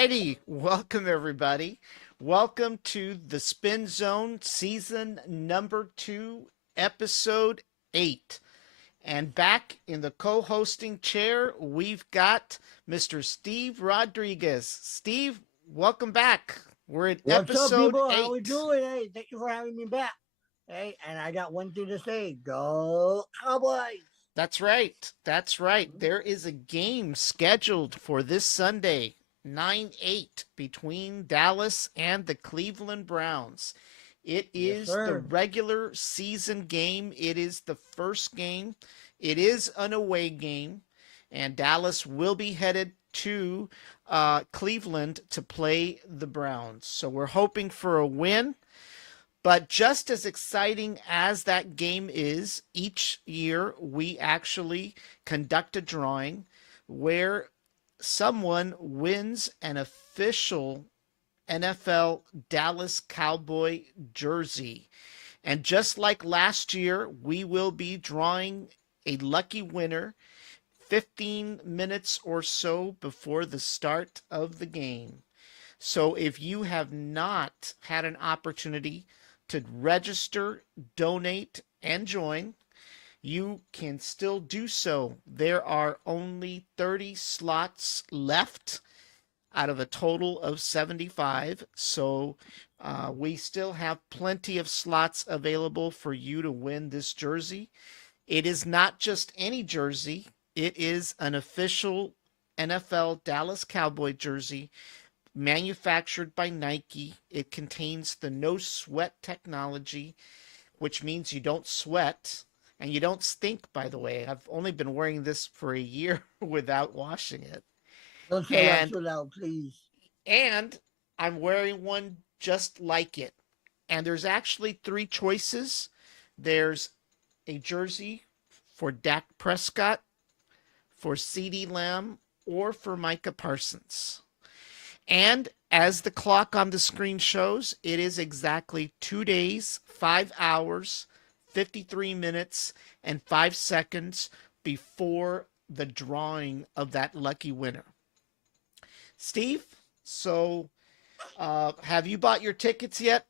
righty. Welcome, everybody. Welcome to the Spin Zone season number 2, episode 8. And back in the co hosting chair, we've got Mr. Steve Rodriguez. Steve, welcome back. We're at What's up, episode people? How we 8. doing? Hey, thank you for having me back. Hey, and I got one thing to say: Go Cowboys! That's right. That's right. There is a game scheduled for this Sunday, 9/8, between Dallas and the Cleveland Browns. It Yes, is the sir. regular season game. It is the first game. It is an away game, and Dallas will be headed to Cleveland to play the Browns. So we're hoping for a win. But just as exciting as that game is, each year we actually conduct a drawing where someone wins an official NFL Dallas Cowboy jersey. And just like last year, we will be drawing a lucky winner 15 minutes or so before the start of the game. So if you have not had an opportunity to register, donate, and join, you can still do so. There are only 30 slots left out of a total of 75. So we still have plenty of slots available for you to win this jersey. It is not just any jersey, it is an official NFL Dallas Cowboy jersey manufactured by Nike. It contains the no sweat technology, which means you don't sweat and you don't stink, by the way. I've only been wearing this for a year without washing it. Don't say that And too loud, please. and I'm wearing one just like it. And there's actually three choices. There's a jersey for Dak Prescott, for CeeDee Lamb, or for Micah Parsons. And as the clock on the screen shows, it is exactly 2 days, 5 hours, 53 minutes, and 5 seconds before the drawing of that lucky winner. Steve, so have you bought your tickets yet?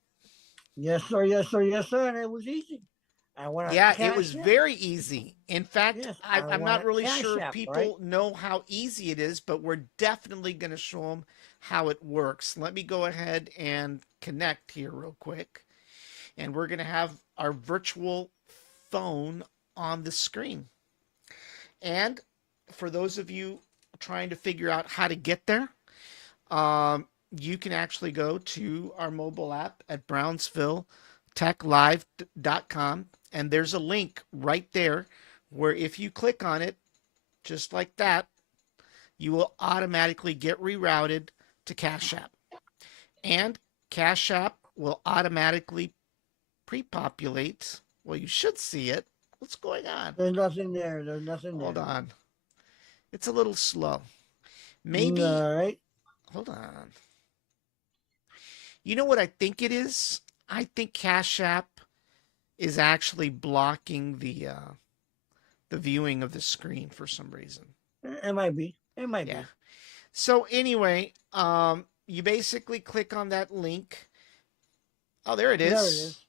Yes, sir. Yes, sir. Yes, sir. And it was easy. I want to Yeah, it was cash it. very easy. In fact, Yes, I, I I'm want not to really cash sure if app, right? people know how easy it is, but we're definitely going to show them how it works. Let me go ahead and connect here real quick. And we're going to have our virtual phone on the screen. And for those of you trying to figure out how to get there, you can actually go to our mobile app at brownsvilletechlive.com, and there's a link right there where if you click on it, just like that, you will automatically get rerouted to Cash App. And Cash App will automatically pre-populate. Well, you should see it. What's going on? There's nothing there. There's nothing Hold there. on. It's a little slow. Maybe, All right. hold on. You know what I think it is? I think Cash App is actually blocking the viewing of the screen for some reason. It might be. It might Yeah. be. So anyway, you basically click on that link. Oh, there it There it is. is.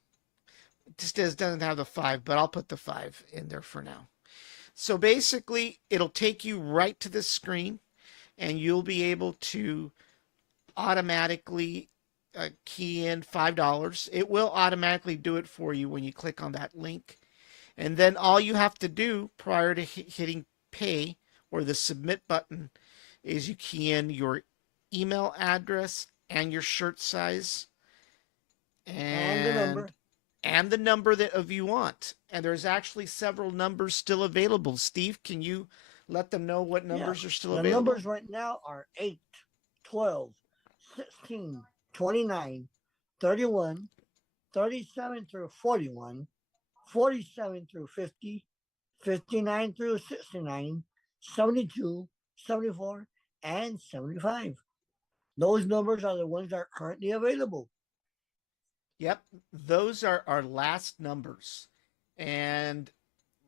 It just doesn't have the 5, but I'll put the 5 in there for now. So basically, it'll take you right to the screen, and you'll be able to automatically key in $5. It will automatically do it for you when you click on that link. And then all you have to do prior to hitting pay or the submit button is you key in your email address and your shirt size And the and number. the number that of you want. And there's actually several numbers still available. Steve, can you let them know what Yeah. numbers are still The available? numbers right now are 8, 12, 16, 29, 31, 37 through 41, 47 through 50, 59 through 69, 72, 74, and 75. Those numbers are the ones that are currently available. Yep, those are our last numbers. And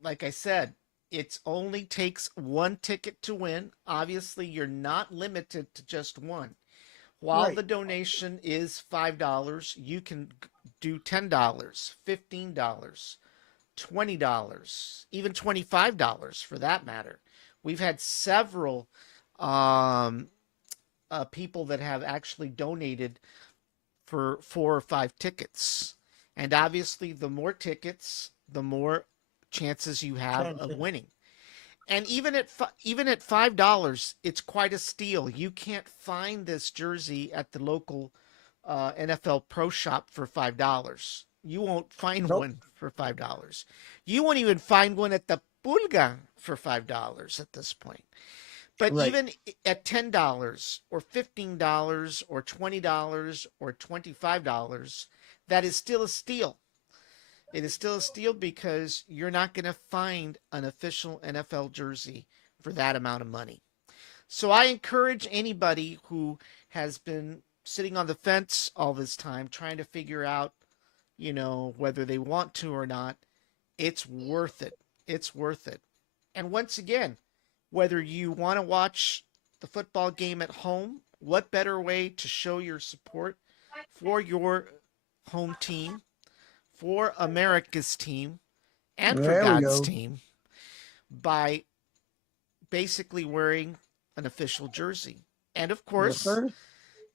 like I said, it only takes one ticket to win. Obviously, you're not limited to just one. While Right. the donation is $5, you can do $10, $15, $20, even $25 for that matter. We've had several um, people that have actually donated for 4 or 5 tickets. And obviously, the more tickets, the more chances you have of Chances. winning. And even at $5, it's quite a steal. You can't find this jersey at the local NFL Pro Shop for $5. You won't find Nope. one for $5. You won't even find one at the Pulga for $5 at this point. But Right. even at $10 or $15 or $20 or $25, that is still a steal. It is still a steal because you're not going to find an official NFL jersey for that amount of money. So I encourage anybody who has been sitting on the fence all this time trying to figure out, whether they want to or not, it's worth it. It's worth it. And once again, whether you want to watch the football game at home, what better way to show your support for your home team, for America's team, and for There we God's go. team by basically wearing an official jersey. And of Yes, course, sir.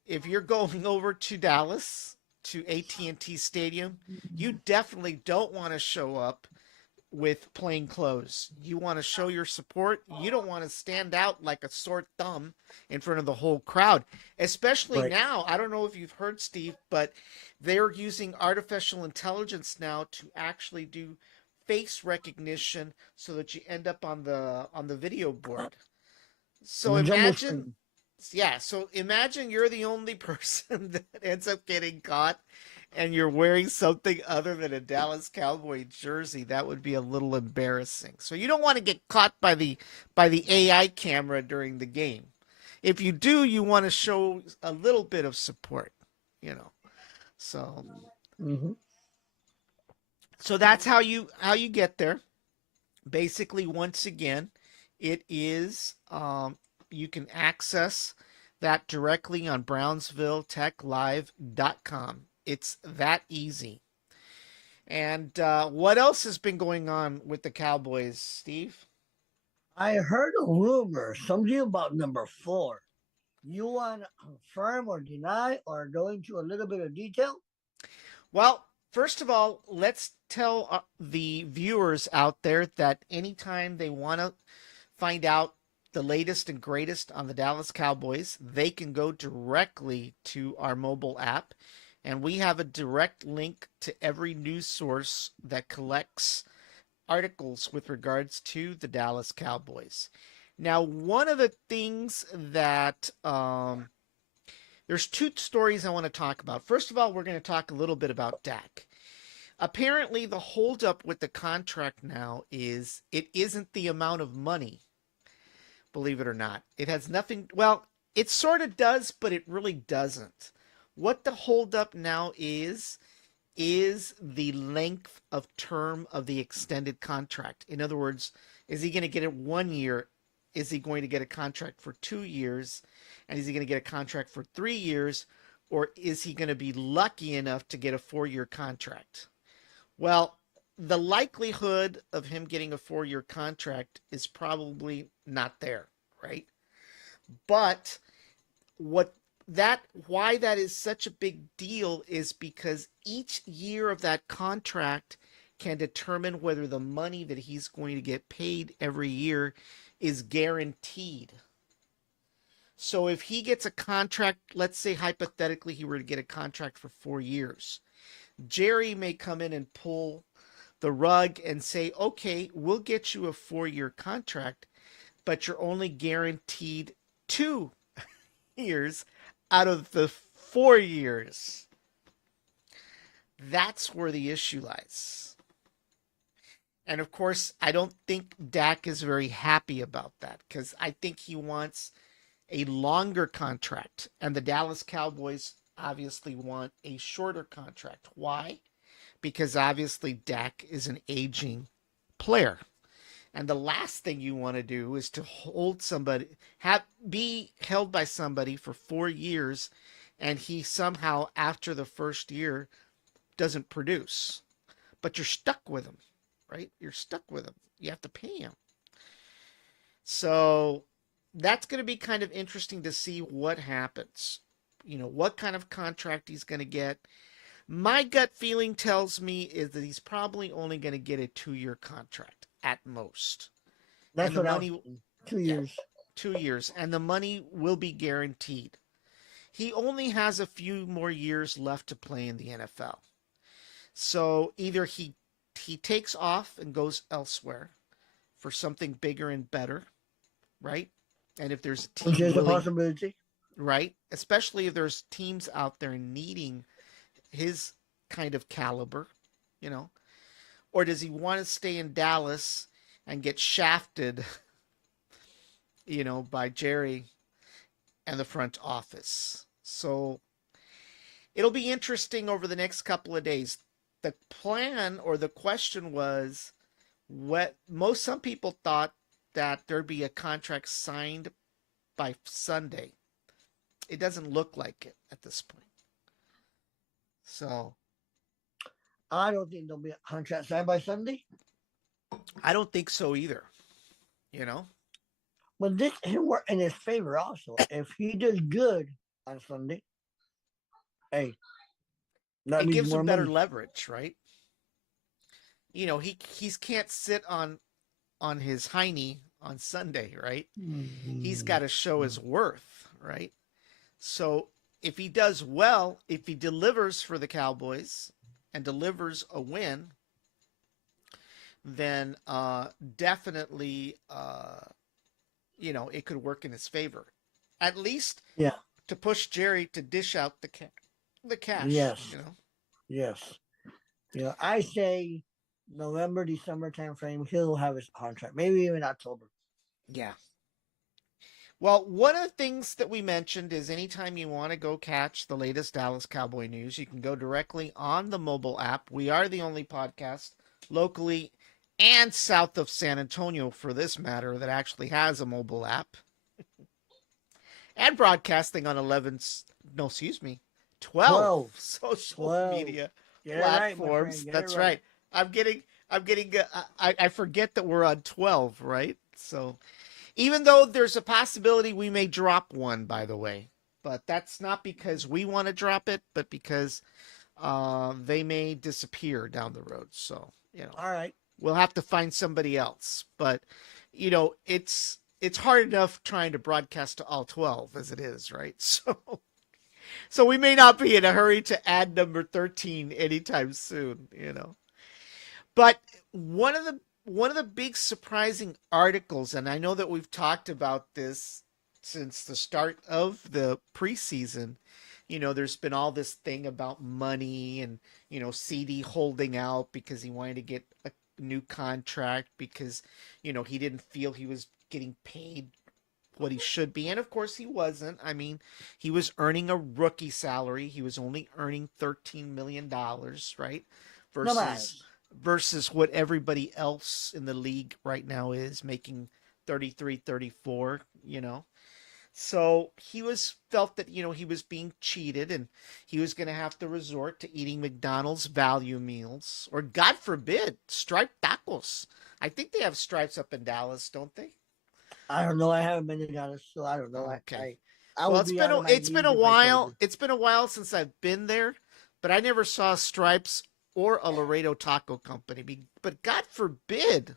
if you're going over to Dallas to AT&T Stadium, you definitely don't want to show up with plain clothes. You want to show your support. You don't want to stand out like a sore thumb in front of the whole crowd. Especially Right. now, I don't know if you've heard, Steve, but they're using artificial intelligence now to actually do face recognition so that you end up on the video board. On So the jumbo imagine screen. yeah, so imagine you're the only person that ends up getting caught and you're wearing something other than a Dallas Cowboy jersey. That would be a little embarrassing. So you don't want to get caught by the AI camera during the game. If you do, you want to show a little bit of support, you know. So Hmm. so that's how you get there. Basically, once again, it is you can access that directly on brownsvilletechlive.com. It's that easy. And what else has been going on with the Cowboys, Steve? I heard a rumor, something about number 4. You want to confirm or deny or go into a little bit of detail? Well, first of all, let's tell the viewers out there that anytime they want to find out the latest and greatest on the Dallas Cowboys, they can go directly to our mobile app. And we have a direct link to every news source that collects articles with regards to the Dallas Cowboys. Now, one of the things that there's two stories I want to talk about. First of all, we're going to talk a little bit about Dak. Apparently, the holdup with the contract now is it isn't the amount of money, believe it or not. It has nothing, well, it sort of does, but it really doesn't. What the holdup now is the length of term of the extended contract. In other words, is he going to get it 1 year? Is he going to get a contract for 2 years? And is he going to get a contract for 3 years? Or is he going to be lucky enough to get a 4 year contract? Well, the likelihood of him getting a 4 year contract is probably not there, right? But what that why that is such a big deal is because each year of that contract can determine whether the money that he's going to get paid every year is guaranteed. So if he gets a contract, let's say hypothetically he were to get a contract for 4 years, Jerry may come in and pull the rug and say, okay, we'll get you a 4 year contract, but you're only guaranteed 2 years out of the 4 years. That's where the issue lies. And of course, I don't think Dak is very happy about that because I think he wants a longer contract. And the Dallas Cowboys obviously want a shorter contract. Why? Because obviously Dak is an aging player. And the last thing you want to do is to hold somebody, be held by somebody for 4 years and he somehow, after the first year, doesn't produce. But you're stuck with him, right? You're stuck with him. You have to pay him. So that's going to be kind of interesting to see what happens. What kind of contract he's going to get. My gut feeling tells me is that he's probably only going to get a 2-year contract at most. That's And the what I was money, thinking. 2 yeah, years. 2 years, and the money will be guaranteed. He only has a few more years left to play in the NFL. So either he takes off and goes elsewhere for something bigger and better, right? And if there's a Which team is a willing, possibility. right? Especially if there's teams out there needing his kind of caliber, you know? Or does he want to stay in Dallas and get shafted, by Jerry and the front office? So it'll be interesting over the next couple of days. The plan or the question was some people thought that there'd be a contract signed by Sunday. It doesn't look like it at this point. So I don't think there'll be a contract signed by Sunday. I don't think so either. You know, But this can work in his favor also. If he does good on Sunday, hey, that it means gives more him better money. leverage, right? He can't sit on his hiney on Sunday, right? He's got to show his worth, right? So if he does well, if he delivers for the Cowboys and delivers a win, then definitely, it could work in his favor. At least Yeah. to push Jerry to dish out the cash. Yes. Yes. I say November, December timeframe, he'll have his contract. Maybe even October. Yeah. Well, one of the things that we mentioned is anytime you want to go catch the latest Dallas Cowboy news, you can go directly on the mobile app. We are the only podcast locally and south of San Antonio, for this matter, that actually has a mobile app. And broadcasting on 12 social 12. media Get it right, my platforms. friend. Get That's it right. right. I'm getting, I forget that we're on 12, right? So even though there's a possibility we may drop one, by the way, but that's not because we want to drop it, but because they may disappear down the road. So, All right. we'll have to find somebody else. But, it's hard enough trying to broadcast to all 12 as it is, right? So we may not be in a hurry to add number 13 anytime soon. But one of the big surprising articles, and I know that we've talked about this since the start of the preseason. There's been all this thing about money and, CD holding out because he wanted to get a new contract because, he didn't feel he was getting paid what he should be. And of course he wasn't. I mean, he was earning a rookie salary. He was only earning $13 million, right? No Versus matters. versus what everybody else in the league right now is making 33, 34. So he felt that, he was being cheated and he was going to have to resort to eating McDonald's value meals or, God forbid, striped tacos. I think they have stripes up in Dallas, don't they? I don't know. I haven't been to Dallas, so I don't know. Okay. I Well, would be out of my it's been league a if I told while. you. It's been a while since I've been there, but I never saw Stripes or a Laredo Taco Company. But God forbid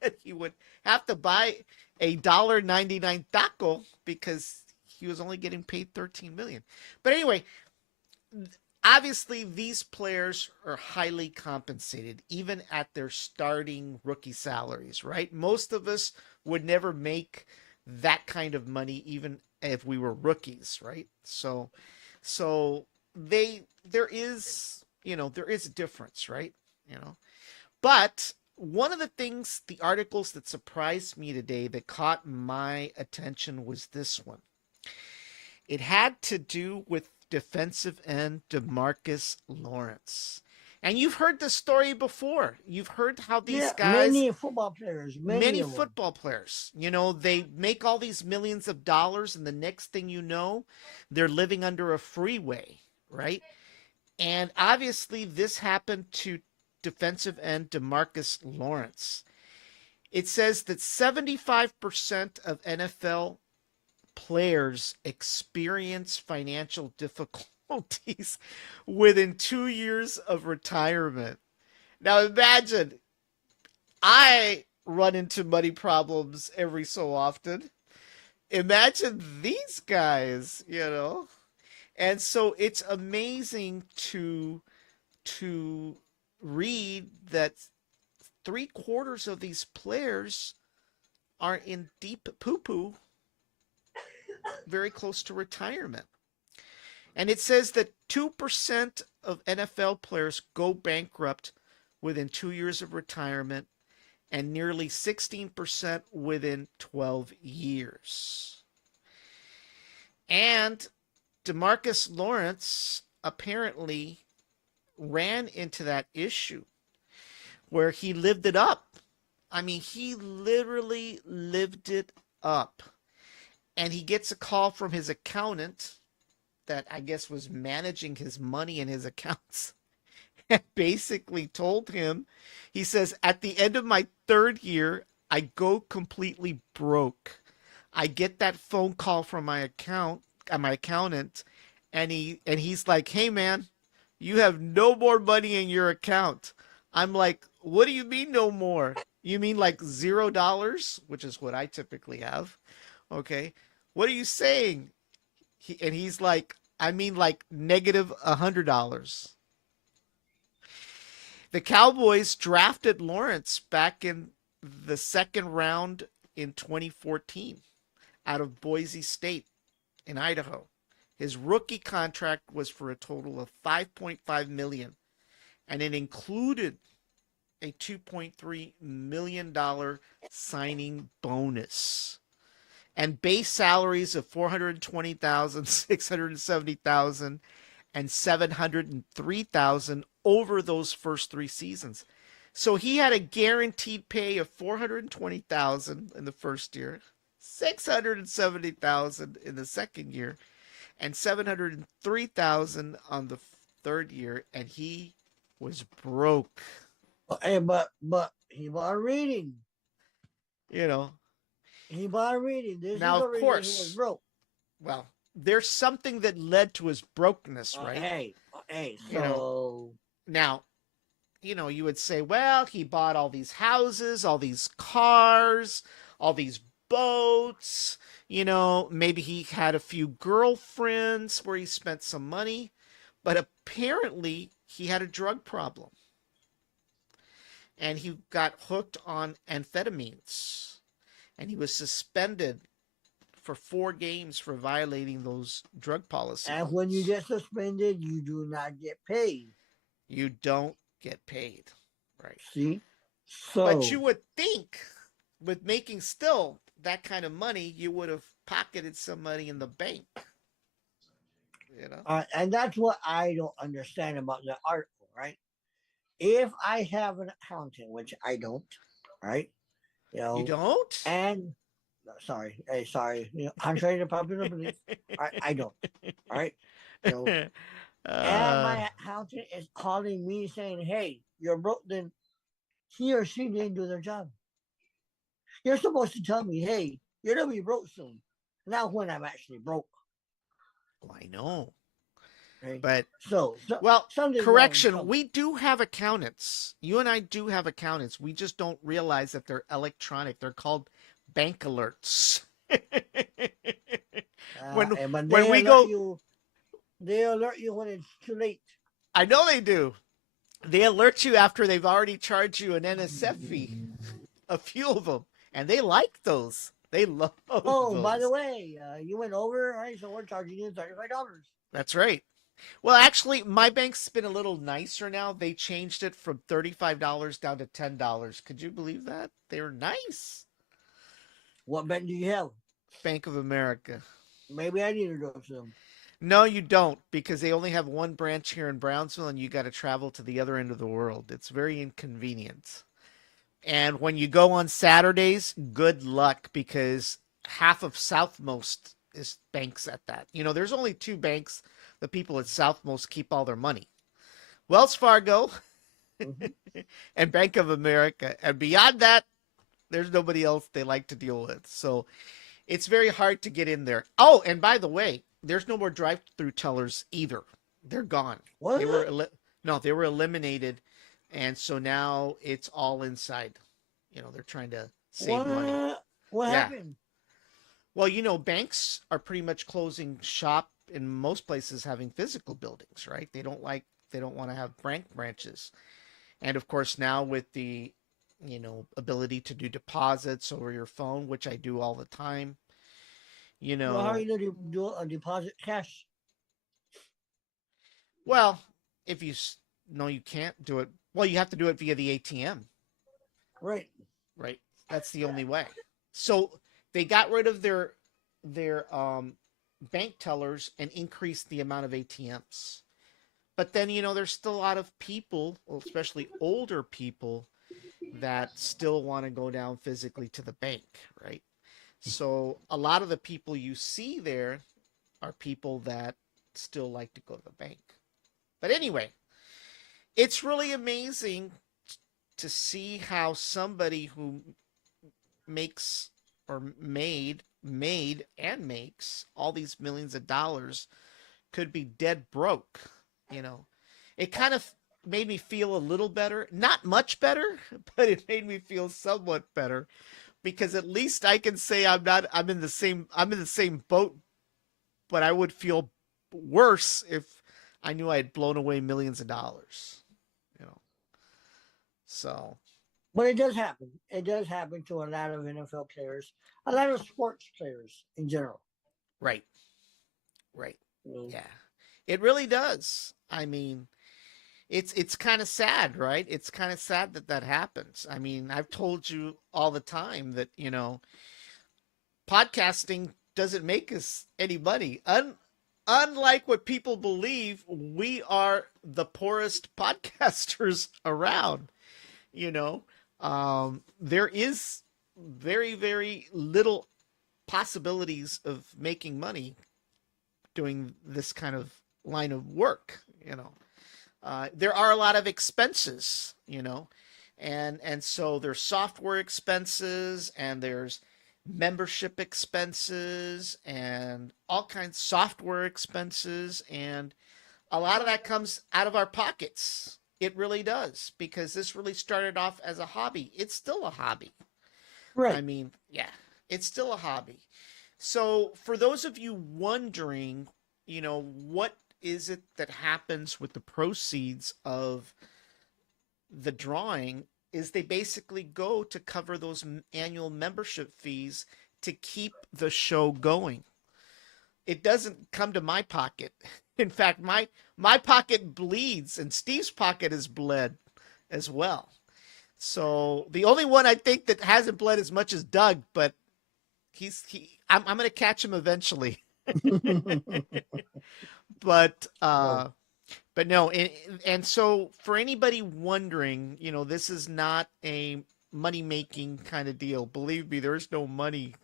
that he would have to buy a $1.99 taco because he was only getting paid $13 million. But anyway, obviously these players are highly compensated even at their starting rookie salaries, right? Most of us would never make that kind of money even if we were rookies, right? So there is a difference, right? But one of the things, the articles that surprised me today that caught my attention was this one. It had to do with defensive end DeMarcus Lawrence. And you've heard this story before. You've heard how these Yeah, guys, many football players, many many of them. football players, they make all these millions of dollars, and the next thing you know, they're living under a freeway, right? And obviously, this happened to defensive end DeMarcus Lawrence. It says that 75% of NFL players experience financial difficulties within 2 years of retirement. Now imagine, I run into money problems every so often. Imagine these guys. And so it's amazing to read that three-quarters of these players are in deep poo-poo, very close to retirement. And it says that 2% of NFL players go bankrupt within 2 years of retirement, and nearly 16% within 12 years. And DeMarcus Lawrence apparently ran into that issue where he lived it up. I mean, he literally lived it up. And he gets a call from his accountant that I guess was managing his money and his accounts, and basically told him, he says, at the end of my third year, I go completely broke. I get that phone call from my accountant, and he's like, "Hey man, you have no more money in your account." I'm like, "What do you mean no more? You mean like $0, which is what I typically have?" Okay. "What are you saying?" And he's like, "I mean like negative $100." The Cowboys drafted Lawrence back in the second round in 2014 out of Boise State in Idaho. His rookie contract was for a total of $5.5 million, and it included a $2.3 million signing bonus and base salaries of $420,000, $670,000, and $703,000 over those first 3 seasons. So he had a guaranteed pay of $420,000 in the first year, $670,000 in the second year, and $703,000 on the third year, and he was broke. Hey, but he bought reading. You know. He bought reading. This Now, is the of reason he was course, broke. well, there's something that led to his brokenness, right? Hey. You know. So Now, you would say, well, he bought all these houses, all these cars, all these boats. Maybe he had a few girlfriends where he spent some money, but apparently he had a drug problem. And he got hooked on amphetamines. And he was suspended for 4 games for violating those drug policies. And when you get suspended, you do not get paid. You don't get paid, right? See? So, but you would think with making still that kind of money, you would have pocketed some money in the bank. And that's what I don't understand about the article, right? If I have an accountant, which I don't, right? You don't? And sorry, contrary to popular belief, I don't. All right. And my accountant is calling me saying, "Hey, you're broke." Then he or she didn't do their job. You're supposed to tell me, "Hey, you're gonna be broke soon." Not when I'm actually broke. Well, I know. Right? But well, correction, we do have accountants. You and I do have accountants. We just don't realize that they're electronic. They're called bank alerts. when we go, they alert you when it's too late. I know they do. They alert you after they've already charged you an NSF fee. A few of them, and they like those. They love. Oh, by the way, you went over, right? So we're charging you $35. That's right. Well, actually, my bank's been a little nicer now. They changed it from $35 down to $10. Could you believe that? They were nice. What bank do you have? Bank of America. Maybe I need to go to them. No, you don't, because they only have one branch here in Brownsville, and you got to travel to the other end of the world. It's very inconvenient. And when you go on Saturdays, good luck, because half of Southmost is banks at that. There's only two banks the people at Southmost keep all their money: Wells Fargo Mhm. and Bank of America. And beyond that, there's nobody else they like to deal with. So it's very hard to get in there. Oh, and by the way, there's no more drive-through tellers either. They're gone. They were What? no, they were eliminated, and so now it's all inside. They're trying to save money. What? What Yeah. happened? Well, banks are pretty much closing shop in most places, having physical buildings, right? They don't want to have branches. And of course, now with the ability to do deposits over your phone, which I do all the time, you Well, how are know, you going to do a deposit cash? well, if you no, you can't do it. Well, you have to do it via the ATM, Right. right? That's the only way. So they got rid of their bank tellers and increased the amount of ATMs. But then, there's still a lot of people, well, especially older people, that still want to go down physically to the bank, right? So a lot of the people you see there are people that still like to go to the bank. But anyway, it's really amazing to see how somebody who makes or made and makes all these millions of dollars could be dead broke. You know, it kind of made me feel a little better, not much better, but it made me feel somewhat better, because at least I can say I'm in the same boat, but I would feel worse if I knew I had blown away millions of dollars, you know. So, But it does happen. It does happen to a lot of NFL players, a lot of sports players in general. right, right. You know. Yeah. It really does. I mean, it's kind of sad, right? It's kind of sad that that happens. I mean, I've told you all the time that, podcasting doesn't make us any money. Unlike what people believe, we are the poorest podcasters around. You know, there is very, very little possibilities of making money doing this kind of line of work. There are a lot of expenses. And so there's software expenses, and there's membership expenses, and all kinds of software expenses, and a lot of that comes out of our pockets. It really does, because this really started off as a hobby. It's still a hobby. I Right. mean, yeah, it's still a hobby. So, for those of you wondering, what is it that happens with the proceeds of the drawing, is they basically go to cover those annual membership fees to keep the show going. It doesn't come to my pocket. In fact, my pocket bleeds, and Steve's pocket is bled as well. So the only one I think that hasn't bled as much as Doug, but I'm going to catch him eventually. But Well, but no, and so for anybody wondering, this is not a money making kind of deal. Believe me, there is no money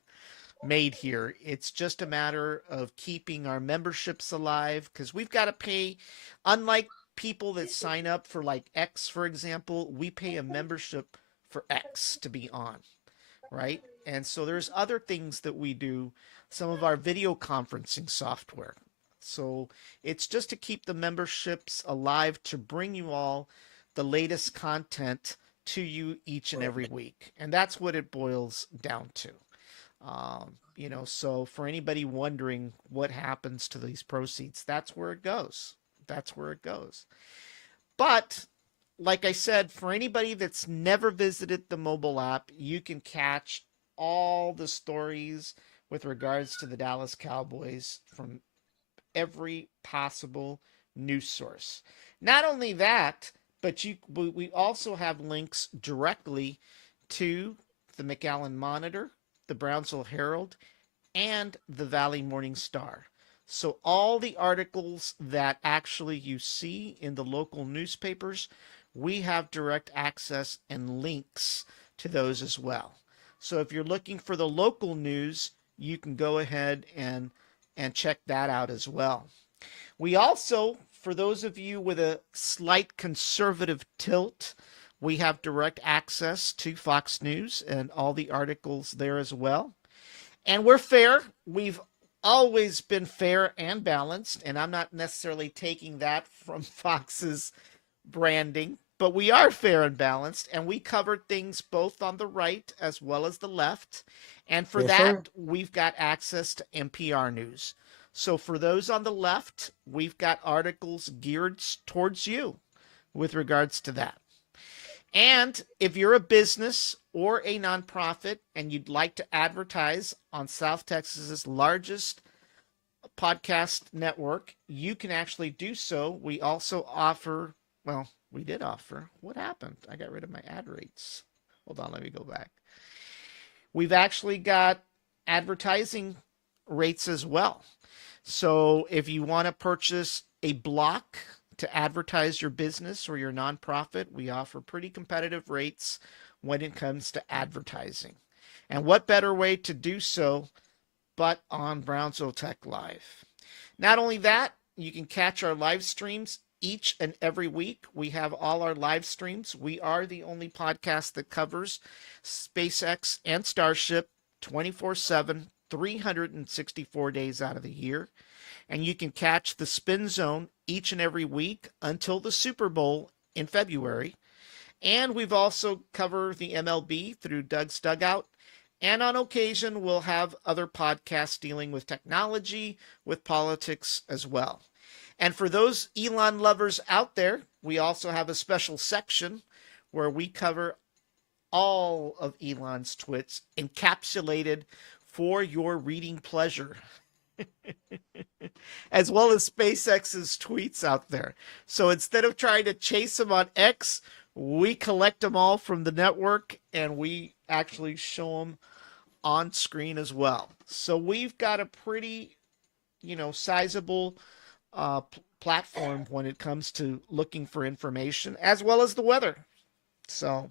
made here. It's just a matter of keeping our memberships alive, because we've got to pay. Unlike people that sign up for like X, for example, we pay a membership for X to be on, right? And so there's other things that we do, some of our video conferencing software. So it's just to keep the memberships alive, to bring you all the latest content to you each and every right. week. And that's what it boils down to. So for anybody wondering what happens to these proceeds, that's where it goes. That's where it goes. But like I said, for anybody that's never visited the mobile app, you can catch all the stories with regards to the Dallas Cowboys from every possible news source. Not only that, but we also have links directly to the McAllen Monitor, the Brownsville Herald, and the Valley Morning Star. So all the articles that actually you see in the local newspapers, we have direct access and links to those as well. So if you're looking for the local news, you can go ahead and check that out as well. We also, for those of you with a slight conservative tilt, we have direct access to Fox News and all the articles there as well. And we're fair. We've always been fair and balanced, and I'm not necessarily taking that from Fox's branding, but we are fair and balanced, and we covered things both on the right as well as the left. And for Yes, sir. that, we've got access to NPR News. So for those on the left, we've got articles geared towards you with regards to that. And if you're a business or a nonprofit and you'd like to advertise on South Texas's largest podcast network, you can actually do so. We also offer, well, we did offer. What happened? I got rid of my ad rates. Hold on, let me go back. We've actually got advertising rates as well. So if you want to purchase a block to advertise your business or your nonprofit, we offer pretty competitive rates when it comes to advertising. And what better way to do so but on Brownsville Tech Live? Not only that, you can catch our live streams each and every week. We have all our live streams. We are the only podcast that covers SpaceX and Starship 24/7, 364 days out of the year. And you can catch the Spin Zone each and every week until the Super Bowl in February. And we've also covered the MLB through Doug's Dugout. And on occasion, we'll have other podcasts dealing with technology, with politics as well. And for those Elon lovers out there, we also have a special section where we cover all of Elon's tweets encapsulated for your reading pleasure. As well as SpaceX's tweets out there. So instead of trying to chase them on X, we collect them all from the network and we actually show them on screen as well. So we've got a pretty, sizable platform when it comes to looking for information as well as the weather. So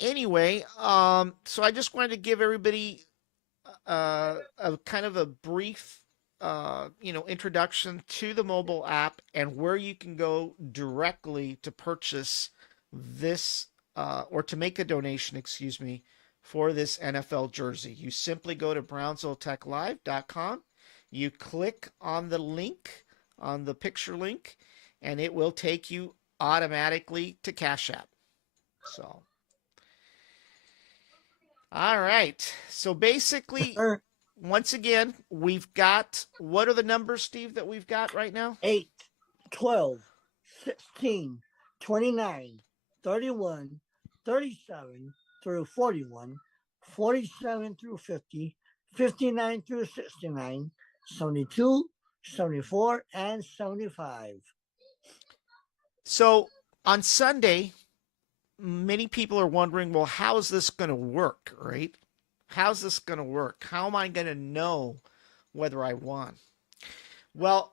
anyway, so I just wanted to give everybody a kind of a brief introduction to the mobile app and where you can go directly to purchase this or to make a donation, excuse me, for this NFL jersey. You simply go to BrownsvilleTechLive.com. You click on the link, on the picture link, and it will take you automatically to Cash App. So, all right. So basically, Yes, sir. once again, we've got, what are the numbers, Steve, that we've got right now? 8, 12, 16, 29, 31, 37 through 41, 47 through 50, 59 through 69, 72, 74, and 75. So on Sunday, many people are wondering, well, how is this going to work, right? How's this going to work? How am I going to know whether I won? Well,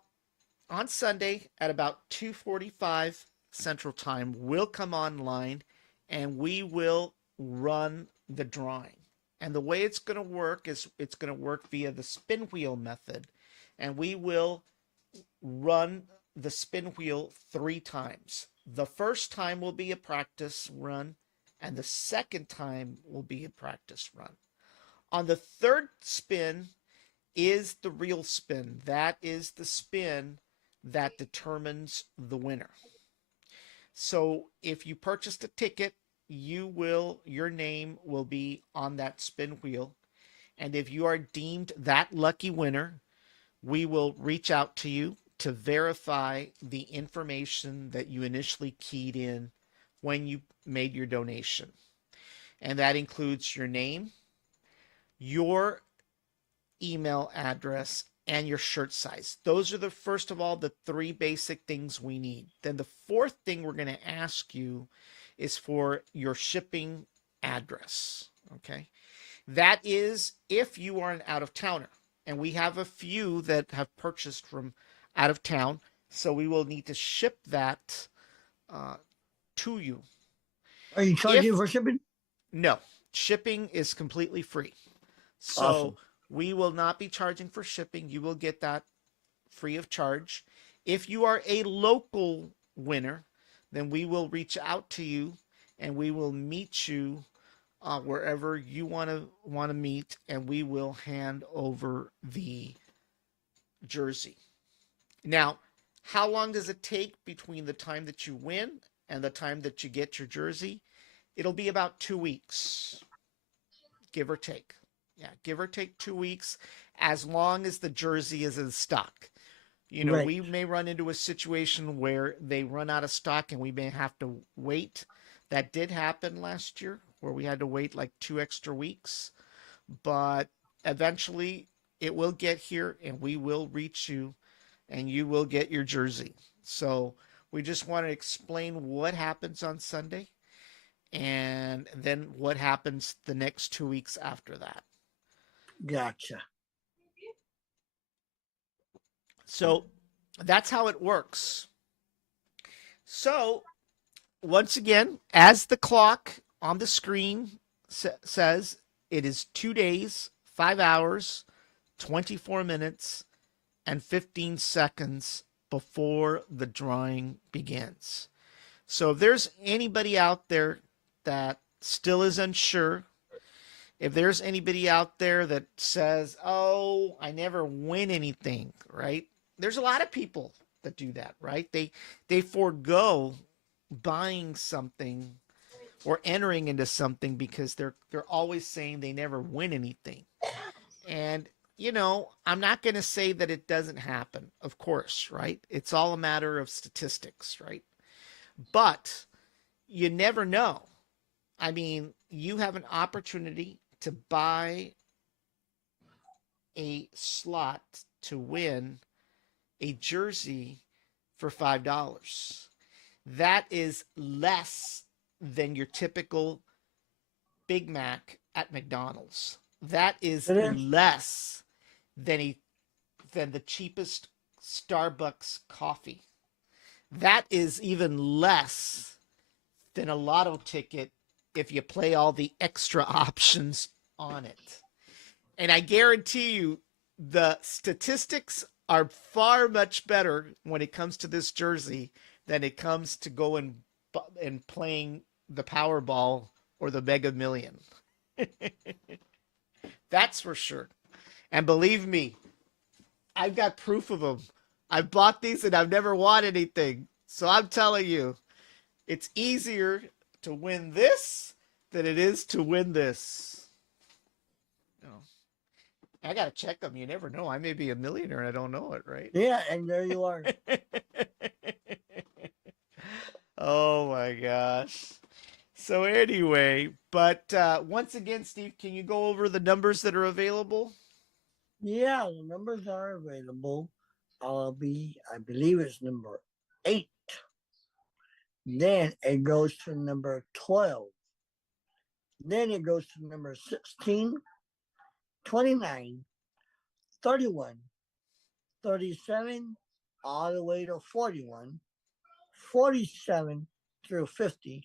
on Sunday at about 2:45 Central Time, we'll come online and we will run the drawing. And the way it's going to work is it's going to work via the spin wheel method. And we will run the spin wheel 3 times. The first time will be a practice run, and the second time will be a practice run. On the third spin is the real spin. That is the spin that determines the winner. So if you purchased a ticket, your name will be on that spin wheel. And if you are deemed that lucky winner, we will reach out to you to verify the information that you initially keyed in when you made your donation. And that includes your name, your email address, and your shirt size. Those are first of all, the 3 basic things we need. Then the 4th thing we're going to ask you is for your shipping address. Okay. That is if you are an out of towner. and we have a few that have purchased from out of town. So we will need to ship that uh, to you. Are you charging If for shipping? no, shipping is completely free. So Awesome. we will not be charging for shipping. You will get that free of charge. If you are a local winner, then we will reach out to you and we will meet you wherever you want to meet, and we will hand over the jersey. Now, how long does it take between the time that you win and the time that you get your jersey? It'll be about 2 weeks, give or take. Yeah, give or take 2 weeks, as long as the jersey is in stock. Right. We may run into a situation where they run out of stock and we may have to wait. That did happen last year where we had to wait like 2 extra weeks, but eventually it will get here and we will reach you and you will get your jersey. So we just want to explain what happens on Sunday and then what happens the next 2 weeks after that. Gotcha. So that's how it works. So once again, as the clock on the screen says, it is 2 days, 5 hours, 24 minutes, and 15 seconds before the drawing begins. So if there's anybody out there that still is unsure, if there's anybody out there that says, oh, I never win anything, right? There's a lot of people that do that, right? They forego buying something or entering into something because they're always saying they never win anything. And I'm not going to say that it doesn't happen, of course, right? It's all a matter of statistics, right? But you never know. I mean, you have an opportunity to buy a slot to win a jersey for $5. That is less than your typical Big Mac at McDonald's. That is It is. less than the cheapest Starbucks coffee. That is even less than a lotto ticket if you play all the extra options on it. And I guarantee you the statistics are far much better when it comes to this jersey than it comes to going and playing the Powerball or the Mega Million. That's for sure. And believe me, I've got proof of them. I've bought these and I've never won anything. So I'm telling you, it's easier to win this than it is to win this. You know, I gotta check them. You never know. I may be a millionaire and I don't know it, right? Yeah, and there you are. Oh my gosh. So anyway, but once again, Steve, can you go over the numbers that are available? Yeah, the numbers are available. I believe it's number 8. Then it goes to number 12. Then it goes to number 16, 29, 31, 37, all the way to 41, 47 through 50,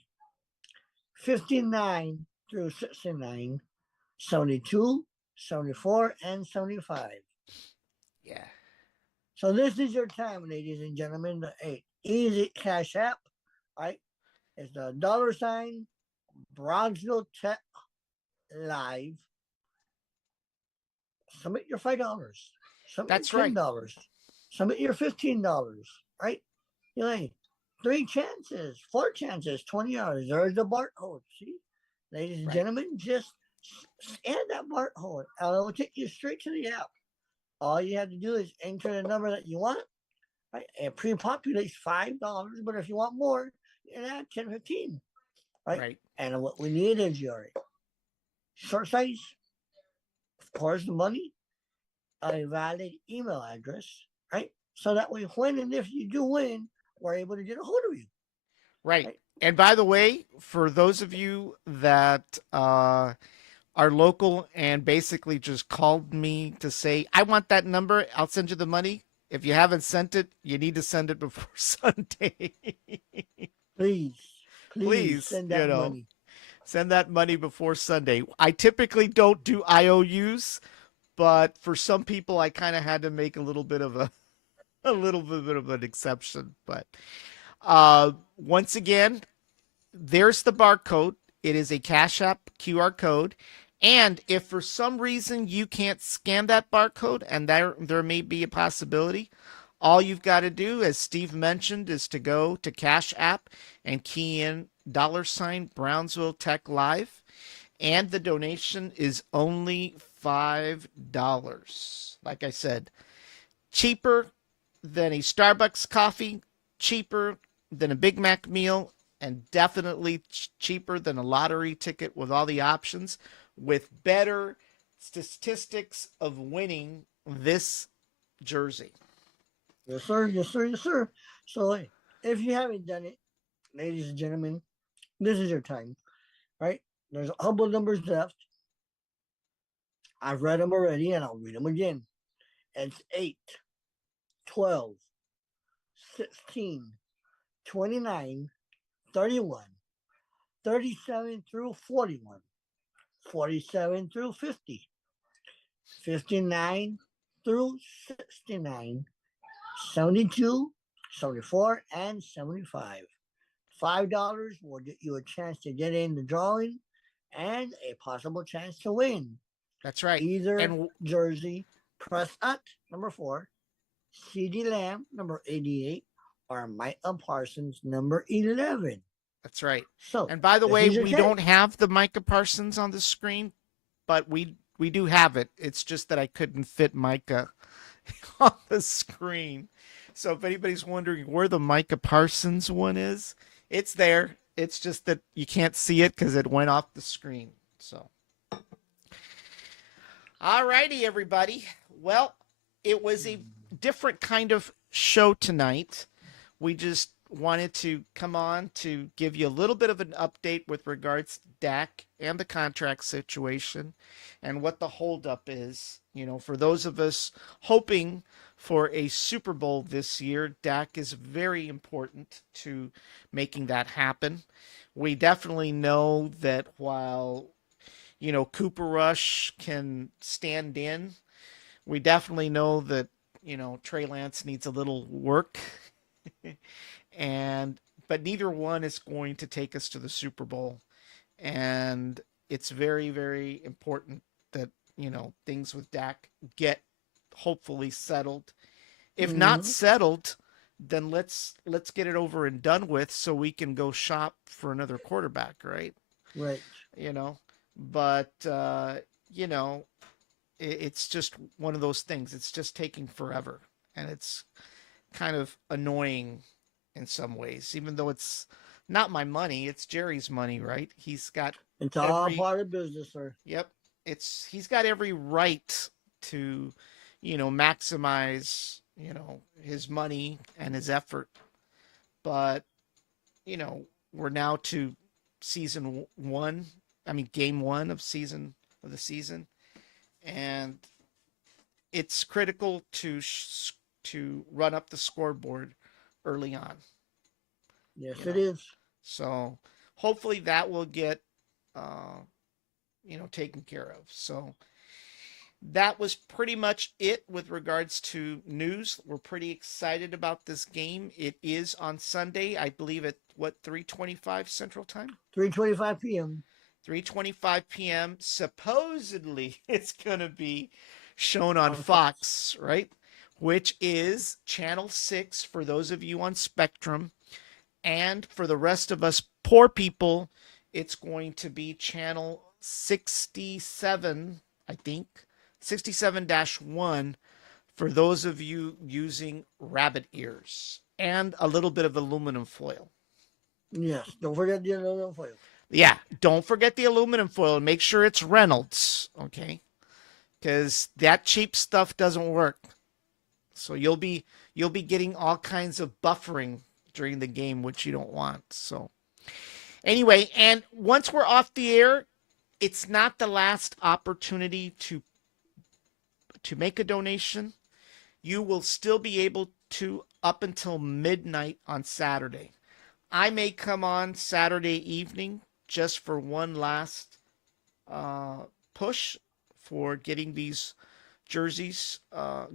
59 through 69, 72, 74, and 75. Yeah. So this is your time, ladies and gentlemen. The easy cash app, right? It's the $ Bronzeville Tech Live. Submit your $5. Submit That's your right. $10. Submit your $15. Right? You know, 3 chances, 4 chances, $20. There's the barcode. See, ladies and Right. gentlemen, just scan that barcode, and it will take you straight to the app. All you have to do is enter the number that you want. Right? It pre-populates $5, but if you want more, you can add 10, 15. Right? Right. And what we need is your short size, of course, the money, a valid email address, right? So that way, when and if you do win, we're able to get a hold of you. Right. And by the way, for those of you that are local and basically just called me to say, I want that number. I'll send you the money. If you haven't sent it, you need to send it before Sunday. Please, please Please, send that money. send that money before Sunday. I typically don't do IOUs, but for some people, I kind of had to make a little bit of a little bit of an exception. But once again, there's the barcode. It is a Cash App QR code. And if for some reason you can't scan that barcode, and there may be a possibility, all you've got to do, as Steve mentioned, is to go to Cash App and key in $Brownsville Tech Live, and the donation is only $5. Like I said, cheaper than a Starbucks coffee, cheaper than a Big Mac meal, and definitely cheaper than a lottery ticket with all the options, with better statistics of winning this jersey. Yes, sir. Yes, sir. Yes, sir. So, hey, if you haven't done it, ladies and gentlemen, this is your time, right? There's a couple numbers left. I've read them already, and I'll read them again. It's 8, 12, 16, 29, 31, 37 through 41, 47 through 50, 59 through 69, 72, 74, and 75. $5 will get you a chance to get in the drawing and a possible chance to win. That's right. Either jersey, Prescott, number 4, CeeDee Lamb, number 88, or Micah Parsons, number 11. That's right. So, and by the way, we don't have the Micah Parsons on the screen, but we do have it. It's just that I couldn't fit Micah on the screen. So if anybody's wondering where the Micah Parsons one is, it's there. It's just that you can't see it because it went off the screen. So, all righty, everybody. Well, it was a different kind of show tonight. We just wanted to come on to give you a little bit of an update with regards to Dak and the contract situation and what the holdup is. You know, for those of us hoping for a Super Bowl this year, Dak is very important to making that happen. We definitely know that while, you know, Cooper Rush can stand in, we definitely know that, you know, Trey Lance needs a little work. But neither one is going to take us to the Super Bowl. And it's very, very important that, you know, things with Dak get hopefully settled. If not settled, then let's get it over and done with so we can go shop for another quarterback, right? Right. You know, but you know, it's just one of those things. It's just taking forever, and it's kind of annoying in some ways, even though it's not my money, it's Jerry's money, right? He's got It's all part of business, sir. Yep. He's got every right to, you know, maximize, you know, his money and his effort. But, you know, we're now to game 1 of the season, and it's critical to run up the scoreboard early on. Yes, it is. So hopefully that will get, you know, taken care of. So that was pretty much it with regards to news. We're pretty excited about this game. It is on Sunday, I believe at 3:25 Central Time? 3:25 p.m. 3:25 p.m. Supposedly it's going to be shown on Fox, right? Which is Channel 6 for those of you on Spectrum. And for the rest of us poor people, it's going to be Channel 67, I think. 67-1 for those of you using rabbit ears. And a little bit of aluminum foil. Yes, don't forget the aluminum foil. Yeah, don't forget the aluminum foil. Make sure it's Reynolds, okay? Because that cheap stuff doesn't work. So you'll be getting all kinds of buffering during the game, which you don't want. So anyway, and once we're off the air, it's not the last opportunity to make a donation. You will still be able to up until midnight on Saturday. I may come on Saturday evening just for one last push for getting these jerseys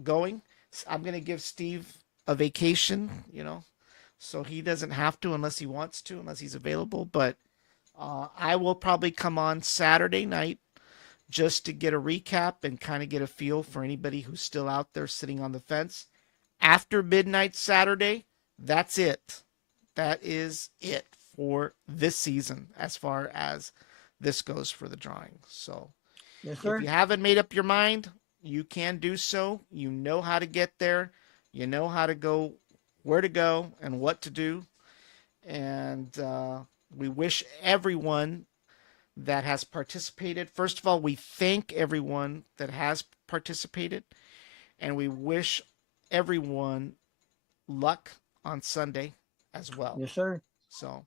going. I'm going to give Steve a vacation, so he doesn't have to unless he wants to, unless he's available. But I will probably come on Saturday night just to get a recap and kind of get a feel for anybody who's still out there sitting on the fence. After midnight Saturday, that's it. That is it for this season as far as this goes for the drawing. So Yes, if sir. you haven't made up your mind, you can do so. You know how to get there. You know how to go, where to go, and what to do. And we wish everyone that has participated. First of all, we thank everyone that has participated, and we wish everyone luck on Sunday as well. Yes, sir. So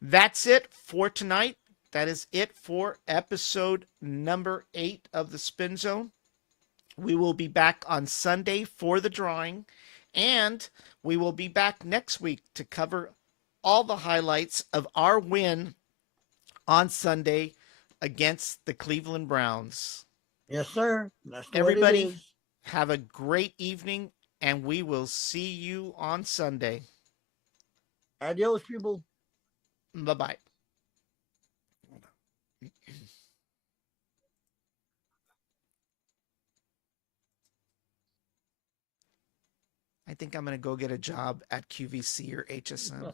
that's it for tonight. That is it for episode number 8 of the Spin Zone. We will be back on Sunday for the drawing, and we will be back next week to cover all the highlights of our win on Sunday against the Cleveland Browns. Yes, sir. That's what it Everybody, is. have a great evening, and we will see you on Sunday. Adios, people. Bye bye. I think I'm going to go get a job at QVC or HSN.